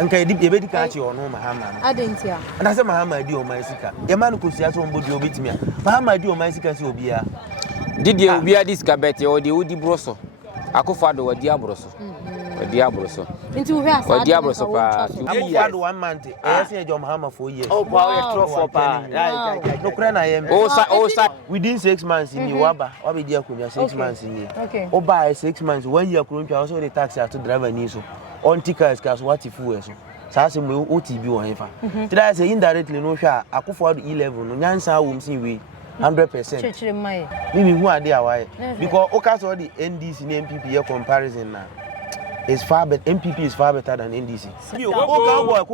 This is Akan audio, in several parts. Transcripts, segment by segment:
nka di ebe di ka achi ono mahama no adentia na se mahama di o man sika ye man ko sia so mbodi obetimi mahama di o man sika se obia didi obia diska bet o de odi broso akofado wadi abroso wadi abroso nti wo hwe asa wadi abroso pa akofado 1 month e se ejo mahama 4 years oh boy you throw for pa no kra na ye osa within 6 months ni waba di akunya 6 months ni o buy 6 months 1 year kro ntwa so the taxi to driver ni so on tickets cars what if we so sa se mo OTB wo hefa ti da say indirectly no hwa akofado E-Levy no nyansa wo msin we 100%. Chechire mai. Mimi who are there why? Because okay so the NDC and MPP comparison now. Is far better. MPP is far better than NDC.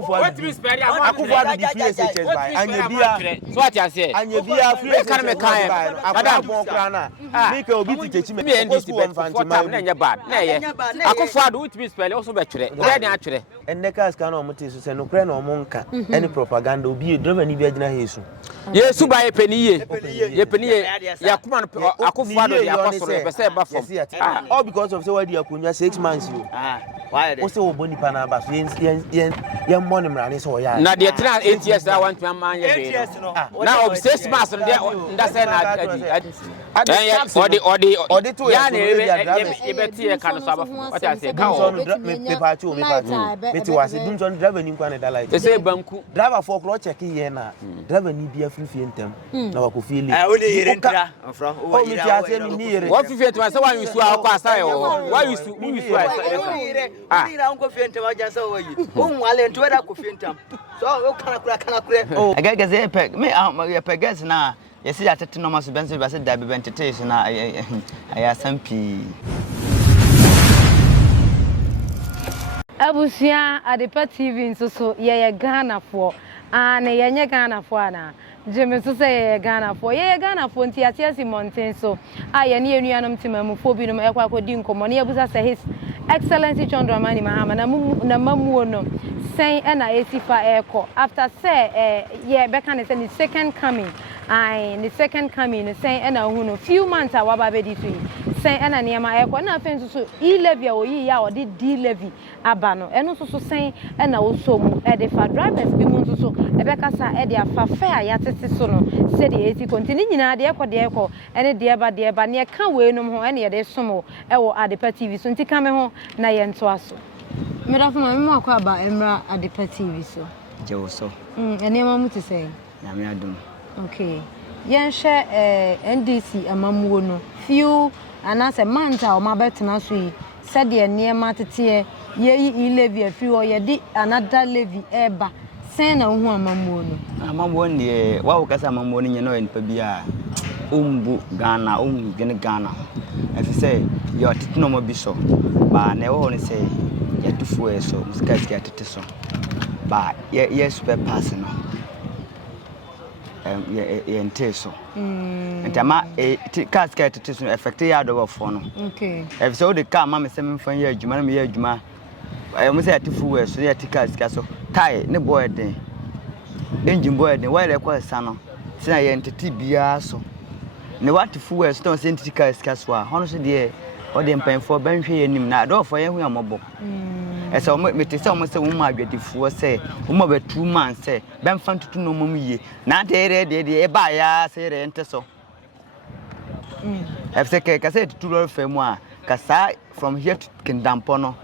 What means Perry? Akufo the free SHS by. Anya so what you say? Anya bia free SHS by. Madam Mokrana. Make obi to teach me. NDC for time na nya bad. Na ye. Akufo what means Perry also be twere. Where dey atwere? Ennekas kan o mte so say no kre na o monka. Any propaganda obi driver ni bia gina hesu. Yesu ba ye peniye. Ye peniye. Ya kuma Akufo do ya pastor be say ba from. All because of say what dia kunya 6 months you. Why o se o boni pa na ba so yen money mrani so ya na de 8 years I want to man ye 8 years no now 6 months no that say na odi to ya na e beti e kan so aba what I say ka o me party me ti wase dum so driver ni kwa na da like e say banku driver for clock check ye na driver ni bia free ntem na wa ko feel o de yere ntra from o mi ti ase mi ni yere what free ntem say one use akwa asai o why use Ira unko fiente wajansa oyi. Unwale ntweda ku fientam. So o kana kura. Oh, agaga ze pe me pegas na yesi atete no maso benso ba se da be entertain na aya sampi. Abusia Adepa TV nso ye Ghana fo. Na ye Ghana fo ana. Jeme so say Ghana fo. Ye Ghana fo nti atiasi mountain so. Ye ne enuanom timamufo bi no ekwa akodi nkomo ne abusa say his Excellency Chondramani Mahama na mamuo no sen na esifa eko after say yeah beka ne say the second coming the second coming sen na hu no few months awaba be di tui sen na niema eko na afenso so E-Levy oyi ya odi D-Levy aba no eno so sen na osomu e de fa drivers bi mu so ebeka sa e de afa fare ya tete so no say the eti continue nyina de eko ene de ba ne ka we no ho ene de somo e wo Adepa TV so ntika me ho na ye nto aso merafu ma me akwa ba emra Adepa TV so Jewo so ene ma muti say na me adum okay yen hwe NDC amamuo no few anase manta o mabetena so yi said de niema tete ye E-Levy afi o ye di another levy eba sen na hu amamuo no amamuo ne wa wo kasa amamuo ne nyena nipa bia umbu Ghana gene Ghana afi say yo tete no mo bi so ba na wo ne say ya tufu e so musika tia tete so ba ye super pass no ye ente so ntama car skirt tete so effect ya do fo no okay afi say o de car ma me sem fan ya adwuma na me ya adwuma mo say ya tufu e so ya tika skirt so tie ne boy den engine boy den why le kwa sa no say ye ntete bia so ne what fu e so say tika skirt so a hono so de o de mpanfo banhwe ye nim na do fo ye hu amobo ese o mete se o mo se wo ma adwadifuo se wo ma ba 2 months se ben fan tutu no mom ye na de e ba ya se re ente so FCK ka se tutu ro fa mu a ka sa from here to Kindampo no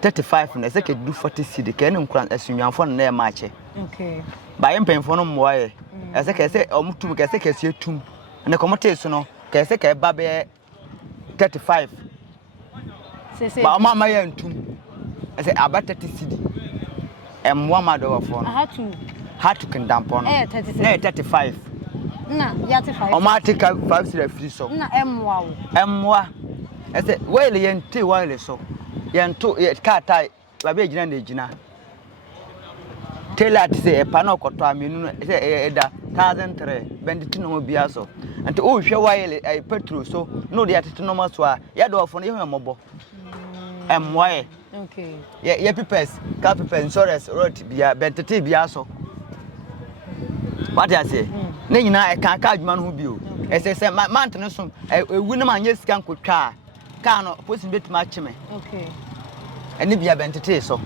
35 na se ke do 40 cedi ke ne nkran asunwanfo na e ma che okay ba ye mpanfo no mo ye ese ke se o mutum ke se ke se tum ne komote so no ke se ke ba be 35 ba mama ya ntum I say about 30 cedi emwa mado for no had to Kindampo no 35 na ya 35 o ma take 5 cedi free so na emwa I say well yente wale so yento car tie ba be gina na gina tell at say e pa na okoto amenu say eda 1003 benditi no bia so ante o hwe wile petrol so no dey atete no maso a ya do for no ye mobo emwa okay ye papers car paper insurance road bia bentete bia so what I say na nyina e kan ka adwuma no ho bio e say man no so ewu na manye sika nkotwa car no post betima chime okay ene bia bentete so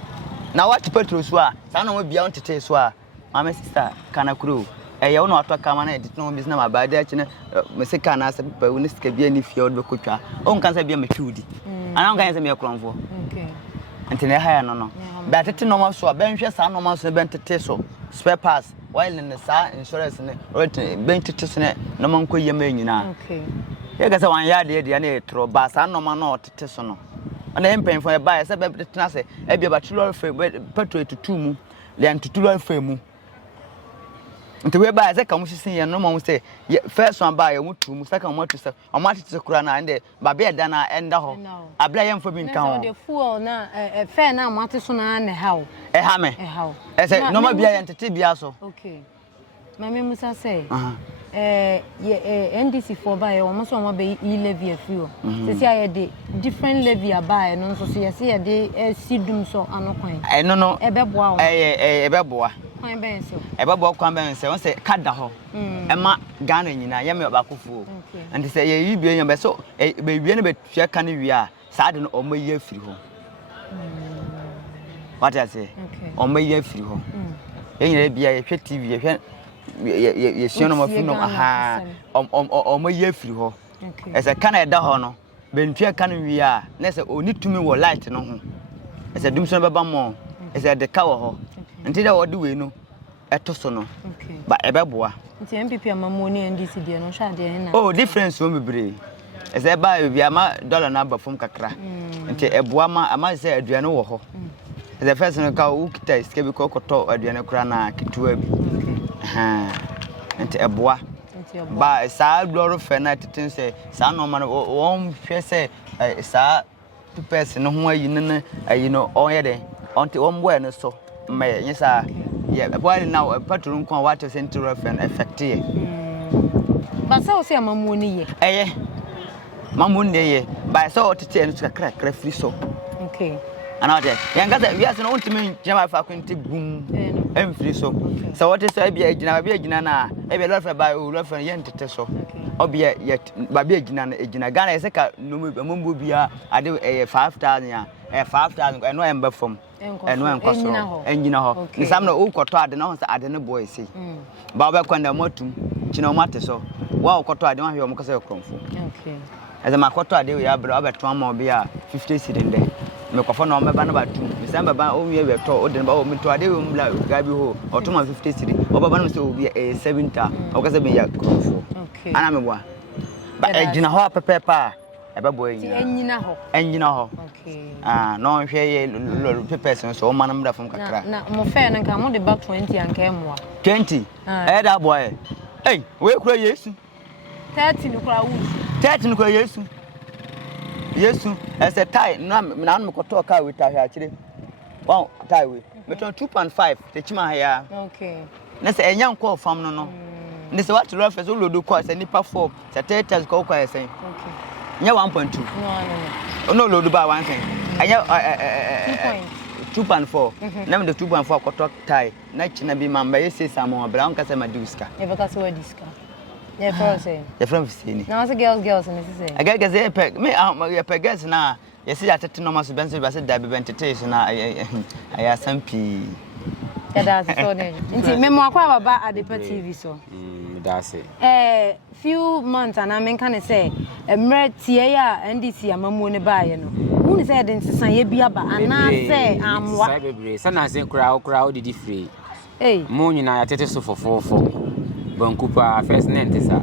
na what petrol so a sa no bia on tete so a mama sister kana kuro e ye wo na oto kama na edit no business ma ba da chine me se kana se pepa wo ne sika bia ni fie wo be kotwa o nkan se bia me twudi ana nkan se me kronfo okay antene ha ya no ba tete no ma so a ben hwe sa no ma so ben tete so spare parts while in the sa insurance ne ben tete so ne no man ko yema nyina okay ye ga se wan ya de na etro ba sa no ma no tete so no ana empen for e ba se be tete na se e bia ba tulor fe petrol tutu mu le antutulor fe mu nti we ba se ka mu sisin ye no mo se first one ba ye mu tu mu second one to se o ma tete kura na ende ba be da na enda ho abla ye mfo bi nkan ho the fuel na fair na mo ate so na ne how ha me se no ma bia ye tete bia so okay mama musa say NDC for buy almost one be E-Levy fuel say say the different levy buy no so say the sidum so anokwan no e be boa e be boa kwan ben so e be boa kwan ben se won say kada ho e ma Ghana nyina ye me obakofu and say ye yibie nya be so be bie ne be tua kan wi a sa de no o ma ye afiri ho what I say o ma ye afiri ho ye nyina bia ye hwe TV ye hwe ye siono ma fu no aha o ma ye afiri ho e say kan e da ho no be ntua kan wi a na say oni tumi wo light no ho e say dum so be ba mo e say de ka wo ho nti da wo de we no eto so no ba e be boa nti MPP amamoni NDC de no sha de na oh difference wo mebre e say ba bi ama dollar na ba fom kakra nti e boa ma ama say aduane wo ho e say first no ka wo kita iske bi ko koto aduane kura na ketua bi nti e boa ba sa gloro fe na titin say sa no ma won hwe say sa person no ho ayi ne ayi no onye de onti won boy no so me nyesa yeah boy now petrol nko what central fan effect ye ba sa o se amamoni ye mamuni ye ba sa o tete no kakra free so okay ana de yanga da we aso no untimi jama fa kwenti bum em free so so what is e bia na e bia lo fa ba o lo fa ye ntete so obia ye ba bia gina na egina Ghana ye se ka no mambo bia ade 5000 a 5000 eno emba fom eno enkoso engina ho ni samna o koto ade na ho se ade ne boy sei ba oba kwanda motum china o mate so wa o koto ade ma hwe o mkase kromfo okay eze makoto ade we abra oba to ma obia 50 cedi de me kwafo na o meba na ba tu me samba ba o wie we to o de ba o me to ade we mla gabi ho o to ma 50 cedi oba ba na me se obia 70 o kase me ya kromfo okay ana me boa ba egina ho pepepa ebe boy enyina ho okay no hwe ye lolu papers so o manam da fam kakra na mo fe na nka mo de ba 20 anka emwa 20 da boy hey we kura yesu 30 no kura wu 30 no kura yesu as a tie na me koto ka we ta hwa kire wow tie we me 2.5 te chima ya okay na se enya nko fam no ne se what love so lodo ko se nipa 4 se 30 ko ko esen okay nya 1.2 no lodo ba one thing anya 2.4 na me 2.4 koto tie na china bi mamba yesi samo bra on kasa ma diska e baka so diska yeah for say the from Fisini now as girls and say I get say pe me pe girls na yesi atete no maso benso ba se da be bentete na aya sampi yeah that's so there nti me mo akwa baba Adepa TV so that's it few months and I mean can say emre tie ya NDC amamu ne baaye no who say den sesan ye bia ba ana say amwa sai bebre sana sen kura didi free mo nyina ya tete so fofofo bankupa first name sa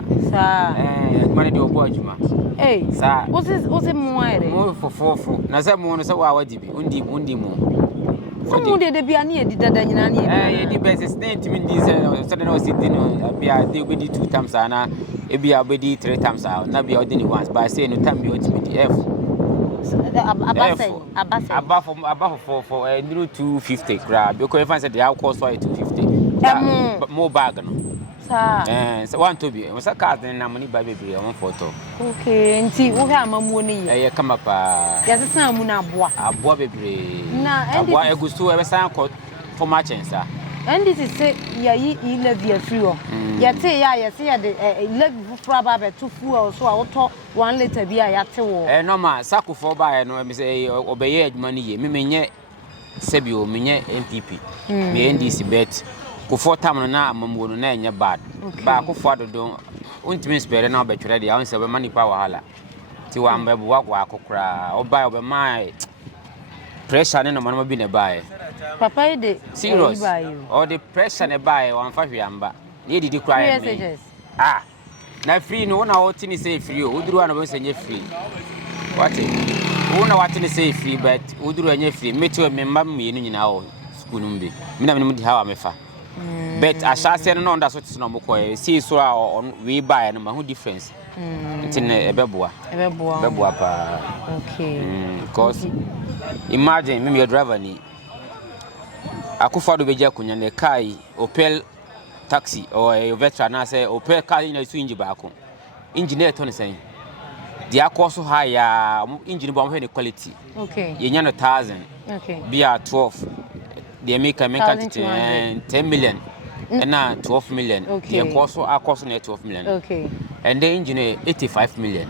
mane de obo adwuma sa wose mo ayre mo fofofo na say mo no say wa wadibi undi mo so mo de bia na ye di dada nyina na ye di best state mi di say na o sit no bia de obedi 2 times ana e bia obedi 3 times na bia odini once but say no time bi ultimate f above for 250 grab because if I said the cost for 250 more bag no so one to be was a card na money by baby on photo okay nti wo ha amamu ne ye kama pa ya sesan mu na aboa baby na aboa egusto e be san for merchants NDC say ya yi E-Levy free o ya te ya say ya de E-Levy fufura ba be to fuel so a woto 1 liter bi a ya te wo normal sakufo ba no me say obeye adwuma ne ye me menye sebio menye MPP me NDC bet ko 4 time na amamuo no na enye bad ba ko fo adodo untimi spere na obetwere dia onse be mani pa wahala ti wa mbebu wa akokra oba obema pressure ne no mano bi ne bae papa ide serious all the pressure ne bae wan fa hwiamba ne didi kra ya na free no na woti ni say free o uduru ana be senye free what una wati ni say free but uduru anya free meto me mba mienu nyina o school no mbe mina me di hawa mefa but ashase no onda so tino mo ko see so a we buy no ma hu difference ntine ebeboa pa okay because imagine me driver ni akufado beja kunya ne kai Opel taxi or a veteran na say Opel car in su engine baako engineer to ne say dia cost high engine bomb the quality okay yenya no 1000 okay bia 12 they make 10 million and now 12 million the cost na 12 million okay and the engine 85 million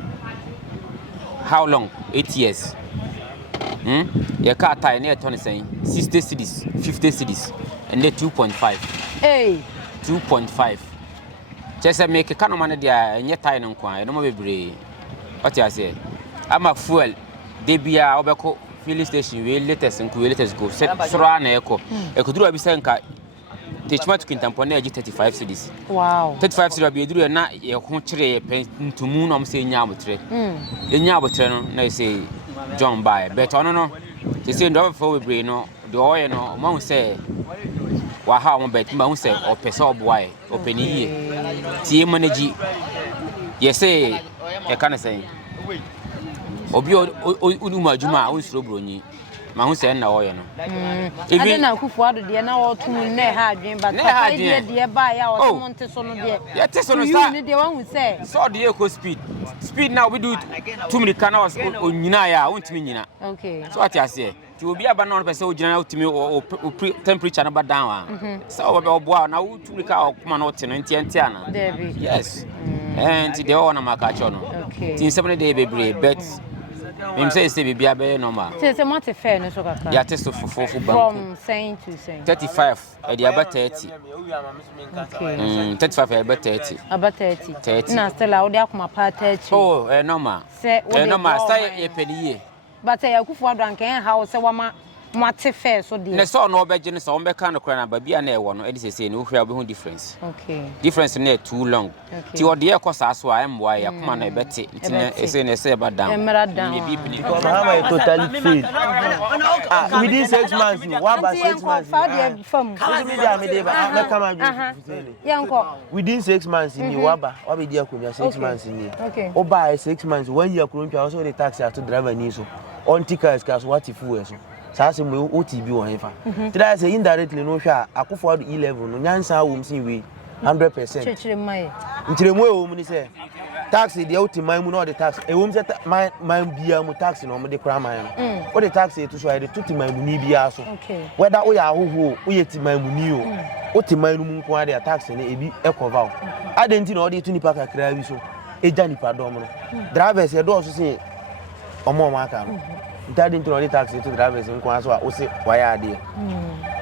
how long 8 years your car tire near to ne say 60 cedis 50 cedis and the 2.5 hey 2.5 just make a canon dia nye tie no kwa no bebre what you say ama fuel de bia obeko filling station we latest go set sura na eko ekuduru abisa nka techma to kintampone agi 35 cedis wow 35 cedis bi eduru na ye ho kire ntumu no mse nya abotre nya abotre no na say John buy but ono no they say ndo for bebre no de oye no ma hu say wa ha mo bet ma hu say opese oboae openi yie tie manage yes say e kan say obi unu adwuma unsuro bronyi ma hu say na oye no ade na kufu ado de na otu ne ha adwen ba papa de ba ya o monte so no de ya te so no sa ni de wan hu say so de eco speed now we do 2 minutes kana onyina ya untimi nyina okay so what you say ti obi aba na pese ogina utimi o temperature na ba down so oboa na utumi ka kuma na ote no enti ana yes and the one maka cho no tin 7 day bebre bet him say bibia be normal say what fair no so kaka ya test for bank from saying to saying 35 e dey about 30 okay 35 e about 30 about 30 na still out there kuma pa 30 oh normal normal say e peniye but ya kufu ado anken ha o se wama mwate fair so dey na so no obeje ne so on be kan no kra na ba bia na e wo no e dey say no hwia be hu difference okay difference na too long ti o de e kosa so a emboa ya kuma na e bete ntina e say na say ba down because how I totally fail within 6 months what about 6 months within 6 months ni waba be dia kunya 6 months ni o buy 6 months 1 year kurunpia also the tax to driver ni so on tickets cars what if we so sase mo OTB won hefa ti da say indirectly no hwa akofo ado E-Levy no nyansa wo msin we 100% nchiremu e wo mu ni say tax the ultimate mu no the tax e wo mu say man bia mu tax no mo de kra man no o the tax e to so e de tuti man mu ni bia so whether o ya hoho o ye ti man mu ni o ti man mu nko ade tax ne ebi e cover o adenti no o de tuni paka kra bi so eja nipa dom no drivers e do so say omo ma aka no daddy into the taxi to drivers in Kwanso o say why are they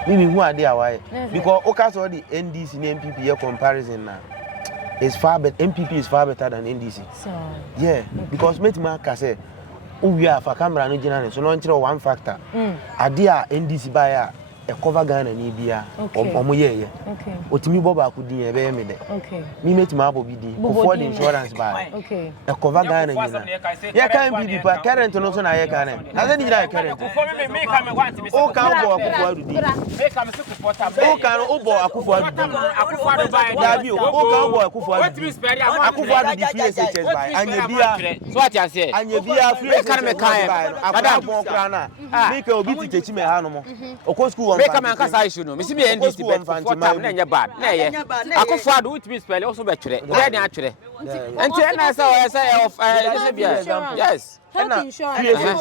me who are they why because o ka so the NDC and MPP comparison now is far better. MPP is far better than NDC so yeah because me ma ka say o wi afa camera no gina so no nchire one factor ade a NDC buy a cover Ghana ni bia omo ye otimi boba akudin e be me de me metima abobi di for the insurance buy e cover Ghana ni na ye kan MPP pa current no so na ye kan na say ni gina current o kan bo akufo adu di o kan o bo akufo adu dabi o kan bo akufo adu di free SHS buy anya bia so what you say anya bia free kan me kan madam bo kra na me ka obi ti techi me ha no mo okọ school make am kasa issue no me see me NDC bet for time na nya bad na ye akofo adu with me spell also be twere we dey atwere enti na say of yes health insurance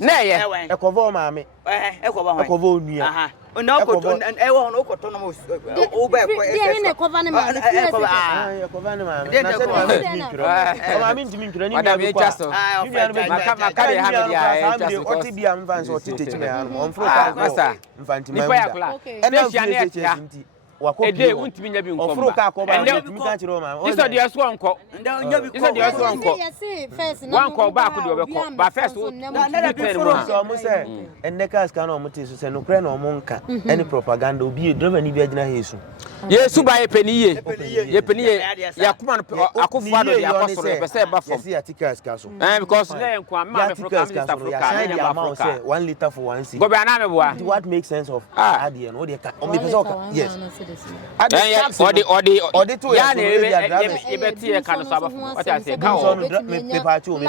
na ye e cover maame e cover onua no ko and e wo no ko to no o ba ko e ne ko vane ma e ko vane ma na se ma mi ntimi nkura ni Madam mi Echaso. Makare ha me dia Echaso. Oti bia mfa so tete me anu on fro ka masa. mfanti ma. Nipa ya kula. Ena fi Ede untimi nya bi nko. Ofro ka ko ba ntimi ka chiro ma. Iso dia so nko. Iso dia so nko. Wan ko ba ko de obeko. Ba first na bi foro so mo se enne ka ska na o mute so se no kre na o mo nka any propaganda obi driver ni bi agina hesu. Yesu ba ye peniye. Ye peniye ya kuma akofo do ya akosoro be se ba fom. Yes, articles ka so. Because na enko ma me fro ka minister fro ka na nya ba fro ka. 1 liter for 1 city. Go be na me boa. What makes sense of adie no dey ka. O me pese o ka. Yes. Odi to ya ebeti e kan so abafo what I say ka o me pa chu me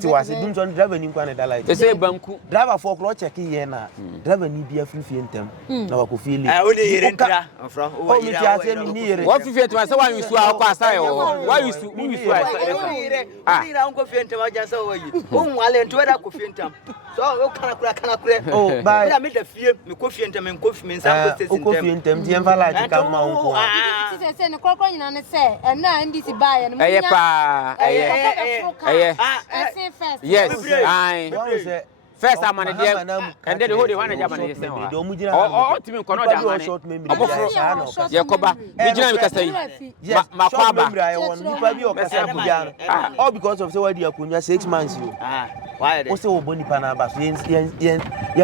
ti wase dum so driver ni kwa na da light e say banku driver for kro check ye na driver ni bia frifie ntem na wa ko fie li o de yere ntra afro o mi ti ase mi ni yere wo fifie ntem say wa yusu akọ asai o wa yusu yere ira onko fie ntem aja say wo yi o nwale nto da ko fie ntem so o kana kura oh bye na me da fie me ko fie ntem me ko fie me san ko station ntem o ko fie ntem ti enfa light ka ma onko ti se ne kokro nyina ne se na ndisi ba ye no eye pa eye first yes ai first amane dia and then the whole one jamane say o timi nko no jamane obofro ye koba me gina mi kasa yi makwaba nipa bi o kasa ku bia no all because of say wadi akunya 6 months you why o say obo nipa na ba so ye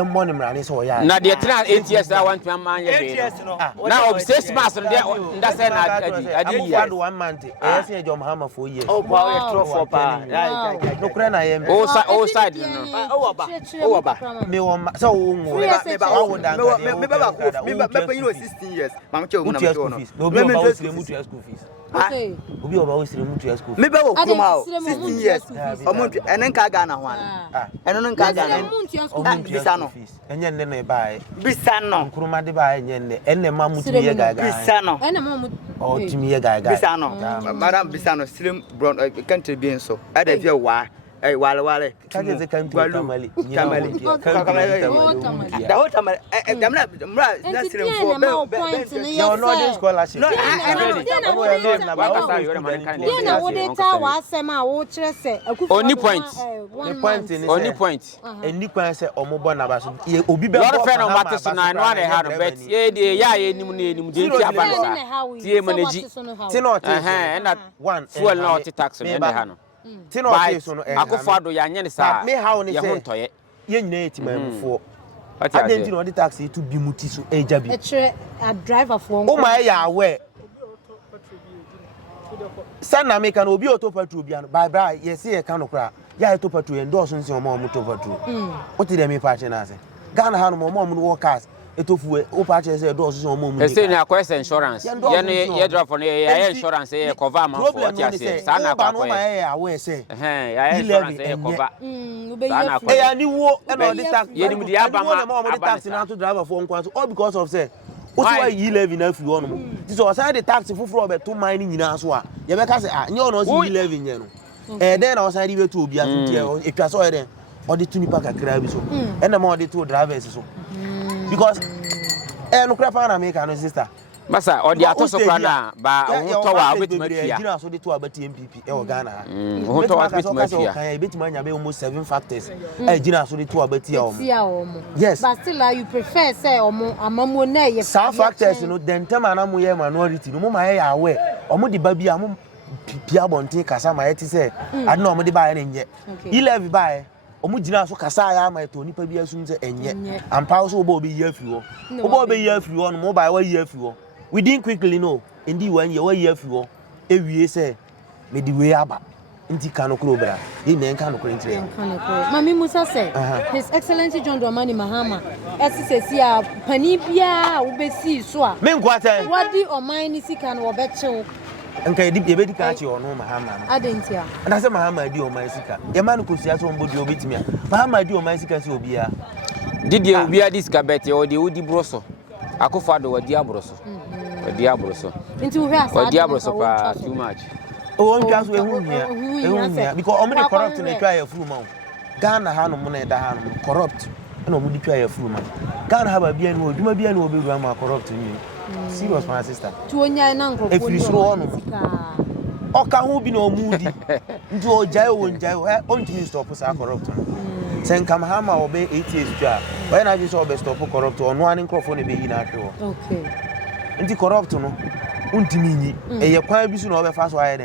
money mrane so ya na dia 8 years I want to man ye be now 6 months no dia nda say na adi year 1 month e say John Mahama 4 years oh boy you throw for pa no kra na ye o side no oh ba me won so wo ngo me ba wo dan me ba ko me ba you 16 years mam che wo na me no no me ba wo sire mutu school fees obi oba wo sire mutu school fees me ba wo kuma 16 years omuntu enen ka ga na ho an enen ka ga na bisa no enye nne no ba bisa no nkuruma de ba enye nne enne ma mutu ye ga ga bisa no enne ma mutu o timi ye ga ga bisa no madam bisa no slim brown country bien so ada via wa eh wale kage ze kan kamali da hota mali damna mra na sire fo no no this scholarship no na wo dey ta wa asema wo kire se akufo only point only point eni kwan se omobo na ba so obi be lord friend on mate so na no na ha no bet ye de ya ye nim na enim de ti aba sa tie manage ti no te na one fuel na oti tax no na ha no ti no te so no akofo ado ya nye ne sa me how ni say ye nyina etimamfo adenti no the taxi to bi muti so eja bi a driver for o ma ya awe sana me kan obi auto patrol bia no bye yes ye kan no kra ya auto patrol endorse nsi o ma o to patrol o ti dem me pa che na ase Ghana ha no mo no workers etofu o pa che say endorse o ma mu e say na quest insurance ye drive for ye insurance ye cover man for ti ase sana kwa no ma ye awe say ya insurance ye cover sana kwa ya ni wo e no the tax ye ni di aba ma the tax na to driver for nkwa so all because of say o so E-Levy na free on mo ti so say the tax fufuro be to mine nyina so a ye be ka say nye ono so E-Levy nye no then na o say be to obi aso ti e twa so then o de tuni pa kakra bi so e na ma o de to drivers so because no crap na make no sister masa o de ato so kwa na ba o to wa betima tia gina so de to abati MPP e o Ghana o to wa betima tia kan e betima nya be almost 7 factors e gina so de to abati o yes but still you prefer say omo amamu na ye some factors no den tema na mo ye minority no mo ma ye awe omo de ba bia mo pia bonte kasa ma ye ti say ade na omo de ba ye nye E-Levy ba ye omu gina so kasa ya ma to nipa bi asum se enye ampa so obo be ye afiri wo obo be ye afiri wo no mo ba wa ye afiri wo we didn't quickly know indi wan ye wa ye afiri wo ewie se me di we aba nti kanokro bra ye na nka nokro ntire mami musa say his excellency John Dramani Mahama SCC a pani bia wo be si so a me nkwatan wadi oman ni sika no wo be chew nka ebe di ka chi ono Mahama adentia na se Mahama di oman sika ye man ko sia so mbodi obetimi a Mahama di oman sika se obia didi obia diska bet ye odi odi broso akofo ado wadi abroso wadi abroso nti wo hwe asa wadi abroso pa too much o ntwa so ehun hia because omo de corrupt na twa ya furu ma Ghana ha no mo na da ha no corrupt and we declare your full man. Can't have a bien or do maybe an old grandma corrupt to me. Serious, my sister. To an uncle, if you so on. Or can who be no moody? Do a jail and jail, on to stop us are corrupt. Send come hammer obey 8 years jar. When I just always stop corrupt on one microphone be in our show. Okay. And the corrupt no. Untimini, and your quite be soon over fast wire.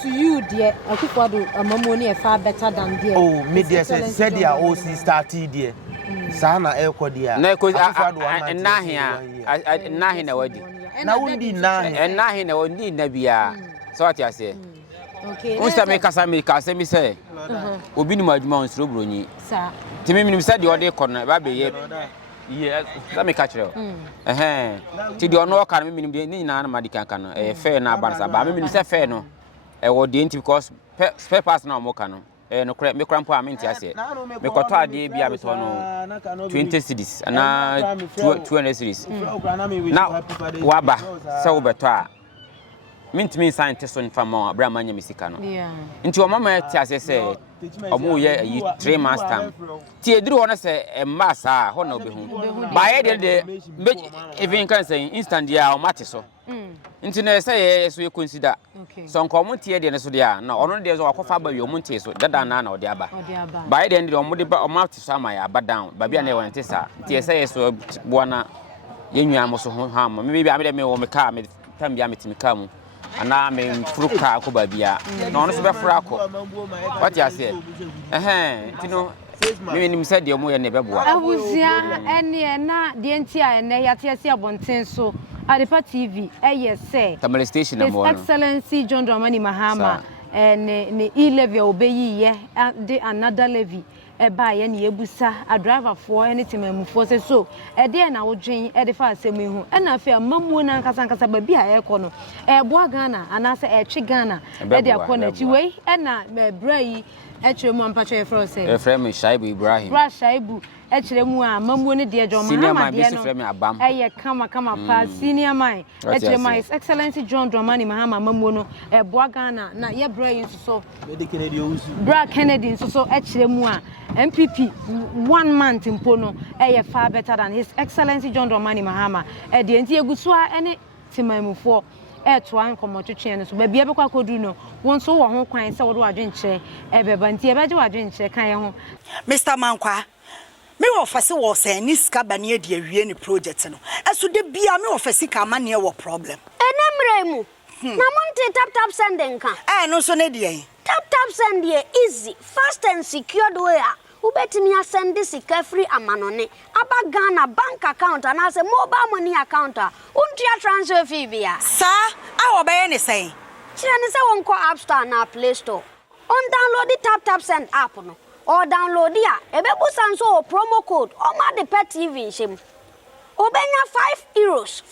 To you, dear, I think what a mamoni far better than dear. Oh, media said they are all started dear. Sana Elko dear. No, because and now here, now in a wedding. Now, we now, and now in a wedding, Nabia. So what I say. Okay. Who's the make us a me say? We'll be my months, Rubruni. Sir. Timmy said the other corner, baby. Yes, let me catch you. To the honor can mean being an American can a fair nabansa, but I mean, it's a fair no. I would didn't because spare pass now more canoe. And no crap, me cramp, I mean, I say, me quota de be a bit on 20 cities and 200 cities. Now, Waba, so better. Mean to me, scientists on Famo, Bramania Missicano. Into a moment, as I say, a more year, 3 months' time. Tia drew on us a massa, honor be home. By any day, if you can say instant, dear, or matiso. Into say, as we consider. Some common tea, and so they are no only days or coffee by your montes, that are none or the other. By the end of the or mouth to Samaya, but down, Babiana and Tessa. Tia says so, Buana, Yenya Mosso Ham, maybe I made me or me car, made time yamit me come. And I'm in Fruka, Cobabia. No, honest about Fraco. What you say? You know, maybe said your more never was. I was young and not the NTI and they are Bontenso at the TV. Yes, say, the molestation of His Excellency John Dramani Mahama and E-Levy obey, another levy. A buy any ebusa, a driver for anything for so. A day and I would drink at the fast same and I fear Mamuna Casancasa baby a econo, a Boagana, and I say a Chigana, a dear corner way, and not Bray, actually, one patch for say, a friend, Shaibu Ibrahim, Shaibu, actually, Mamuna, dear John, my dear, a come pass, senior mine, actually, my Excellency John Dramani Mahama Mamuno, a Boagana, not yet Bray, so Brad Kennedy, so actually, MPP 1 month in Pono, far better than His Excellency John Dramani Mahama, at the India Guswa, any Timamu for. Twine from what you change, so baby, ever could do no one so one quite so I drink chair, ever banty, ever drink chair, can Mr. Manqua, me offer so was saying this cabanier dear any project. As to the be a me offer sick a man your problem. And I'm Remu. Namonte tap sending can. I know so nedia. Tap send ye easy, fast and secured way. Who bet me a send this free amanone, about Ghana bank account and as a mobile money account. Untia transfer fee via. Sir, I will buy anything. Chinese won't call App Store na Play Store. On download the tap send app no, or download ya. Ebebu sanso promo code or ma the pet TV shim. Obenya €5,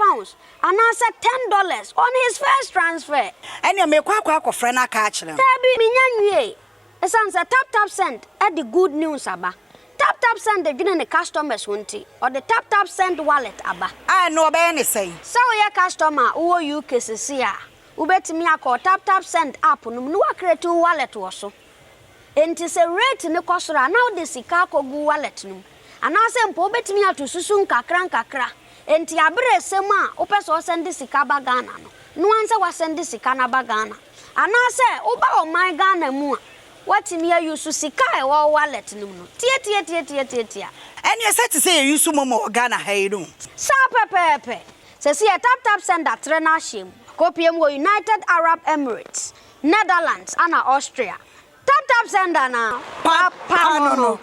£5, and answer $10 on his first transfer. And you make quack friend a catch them. Tabi minyanwe. It's answer tap send at the good news aba. Tap send the giving the customers wanty or the tap send wallet aba. I know about anything. So your customer who you cases here. Ubet me a call tap send app no create wallet also. And it's a rate in the cost now the Sikako go wallet no. And I say pobet me to susun kakra. And tiabre sema opeso send the Sikaba Ghana. No answer was send the Sikana Bagana. And I say oba my Ghana mua. What me you to sika or wallet no. Tia. And you said to say you sumo Ghana heidu. Sa pepe. Se see a tap send that trainer shim. Copium go United Arab Emirates, Netherlands, and Austria. Tap send na. Papa no.